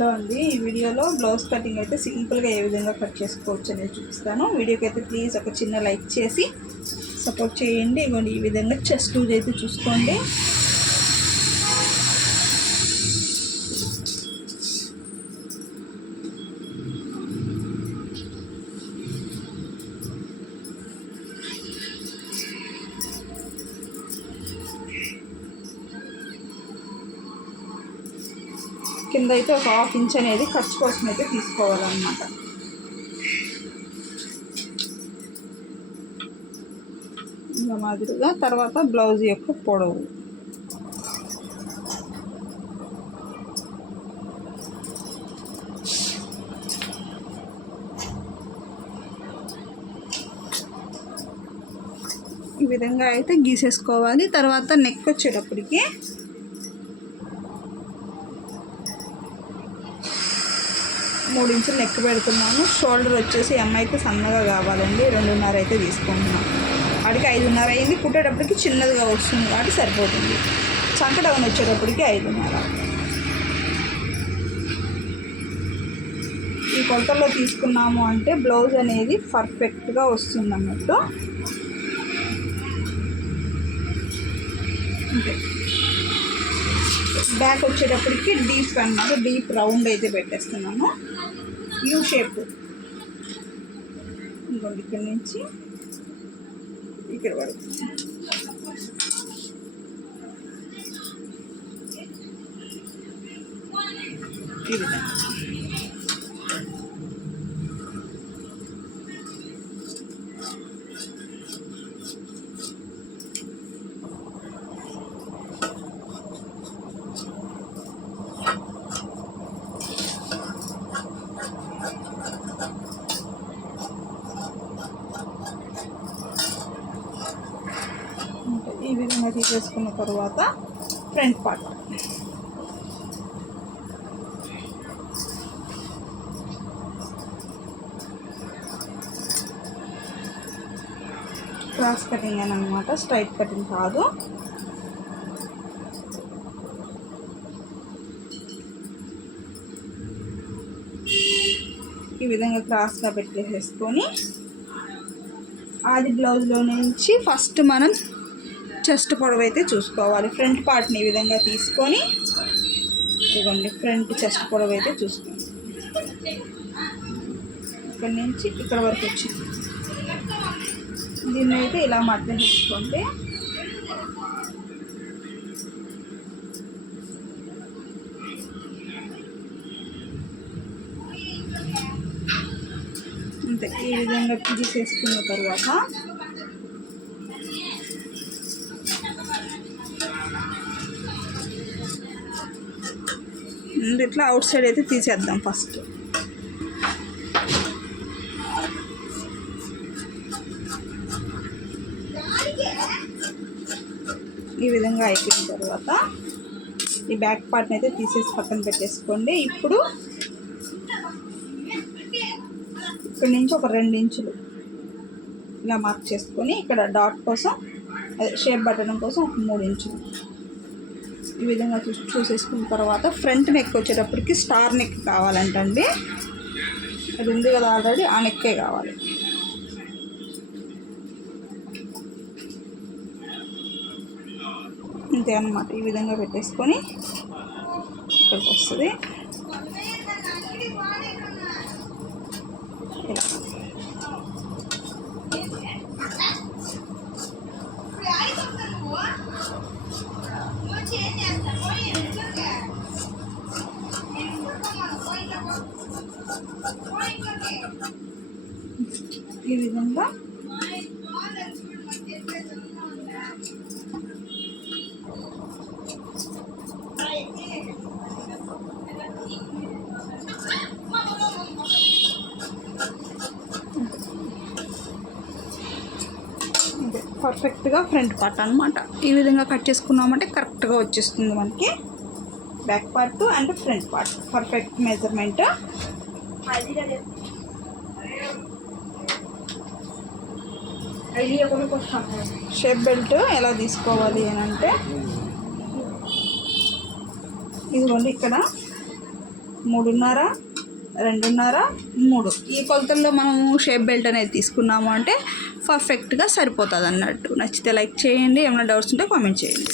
Hello ఉంది. ఈ వీడియోలో బ్లౌజ్ కటింగ్ అయితే సింపుల్గా ఏ విధంగా కట్ చేసుకోవచ్చు అనేది చూపిస్తాను. వీడియోకి అయితే ప్లీజ్ ఒక చిన్న లైక్ చేసి సపోర్ట్ చేయండి. ఇవ్వండి. ఈ విధంగా చెస్ట్ అయితే చూసుకోండి. కింద అయితే ఒక హాఫ్ ఇంచ్ అనేది ఖర్చు కోసం అయితే తీసుకోవాలన్నమాట. ఇలా మాదిరిగా తర్వాత బ్లౌజ్ యొక్క పొడవు. ఈ విధంగా అయితే గీసేసుకోవాలి. తర్వాత నెక్ వచ్చేటప్పటికి మూడు ఇంచులు నెక్ పెడుతున్నాను. షోల్డర్ వచ్చేసి అమ్మాయికి సన్నగా కావాలండి. రెండున్నర అయితే తీసుకుంటున్నాను వాడికి ఐదున్నర అయింది. కుట్టేటప్పటికి చిన్నదిగా వస్తుంది కాబట్టి సరిపోతుంది. చంక డౌన్ వచ్చేటప్పటికి ఐదున్నర. ఈ కొలతల్లో తీసుకున్నాము అంటే బ్లౌజ్ అనేది పర్ఫెక్ట్గా వస్తుంది అన్నట్టు అంతే బ్యాక్ వచ్చేటప్పటికి డీప్ అన్నమాట డీప్ రౌండ్ అయితే పెట్టేస్తున్నాను. U shape. ఇంకోండి ఇక్కడ నుంచి ఇక్కడ వరకు. ఈ విధంగా అంటే ఈ విధంగా తీసేసుకున్న తర్వాత ఫ్రంట్ పార్ట్. క్రాస్ కటింగ్ అని అనమాట స్ట్రైట్ కటింగ్ కాదు. ఈ విధంగా క్రాస్గా పెట్టేసేసుకొని ఆది బ్లౌజ్లో నుంచి ఫస్ట్ మనం చెస్ట్ పొడవు అయితే చూసుకోవాలి. ఫ్రంట్ పార్ట్ని ఈ విధంగా తీసుకొని ఇదిగోండి ఫ్రంట్ చెస్ట్ పొడవు అయితే చూసుకోండి. ఇక్కడ నుంచి ఇక్కడ వరకు వచ్చింది. దీన్ని అయితే ఇలా మధ్య తీసుకోండి. అంతే ఈ విధంగా తీసేసుకున్న తర్వాత ఇట్లా అవుట్ సైడ్ అయితే తీసేద్దాం ఫస్ట్. ఈ విధంగా అయిపోయిన తర్వాత ఈ బ్యాక్ పార్ట్ని అయితే తీసేసి పక్కన పెట్టేసుకోండి. ఇప్పుడు ఇక్కడ నుంచి ఒక రెండు ఇంచులు ఇలా మార్క్ చేసుకొని ఇక్కడ డాట్ కోసం అదే షేప్ బట్టడం కోసం ఒక మూడు ఇంచులు. ఈ విధంగా చూ చూసేసుకున్న తర్వాత ఫ్రంట్ నెక్ వచ్చేటప్పటికి స్టార్ నెక్ కావాలంటండి. అది ఉంది కదా ఆల్రెడీ ఆ నెక్కే కావాలి. అంతే అనమాట ఈ విధంగా పెట్టేసుకొని ఇక్కడికి వస్తుంది. ఈ విధంగా. పర్ఫెక్ట్గా ఫ్రంట్ పార్ట్ అనమాట ఈ విధంగా కట్ చేసుకున్నామంటే కరెక్ట్గా వచ్చేస్తుంది మనకి. Back part and front part perfect measurement shape belt ఎలా తీసుకోవాలి అని అంటే ఇదిగోండి ఇక్కడ మూడున్నర రెండున్నర మూడు. ఈ కొలతల్లో మనము షేప్ బెల్ట్ అనేది తీసుకున్నాము అంటే పర్ఫెక్ట్గా సరిపోతుంది అన్నట్టు నచ్చితే లైక్ చేయండి ఏమైనా డౌట్స్ ఉంటే కామెంట్ చేయండి.